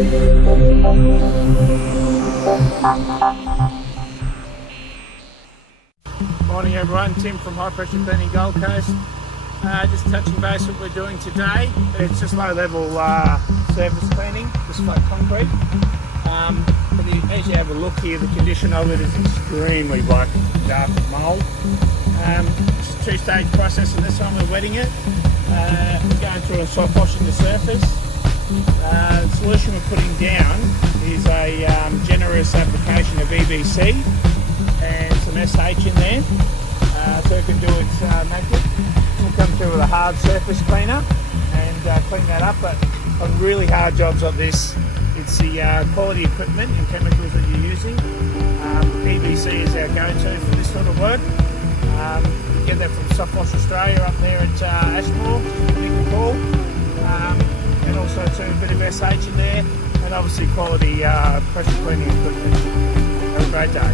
Morning everyone, Tim from High Pressure Cleaning Gold Coast. Just touching base what we're doing today. It's just low level surface cleaning, just flat concrete. But as you have a look here, the condition of it is extremely black, dark with mould. It's a two-stage process in this one. We're wetting it, going through and soft washing the surface. The solution we're putting down is a generous application of EBC and some SH in there, so it can do its magic. We'll come through with a hard surface cleaner and clean that up, but on really hard jobs like this, it's the quality equipment and chemicals that you're using. EBC is our go-to for this sort of work. You get that from Soft Wash Australia up there at Ashmore, Nickel Call, and also a bit of SH in there, and obviously quality pressure cleaning equipment. Have a great day.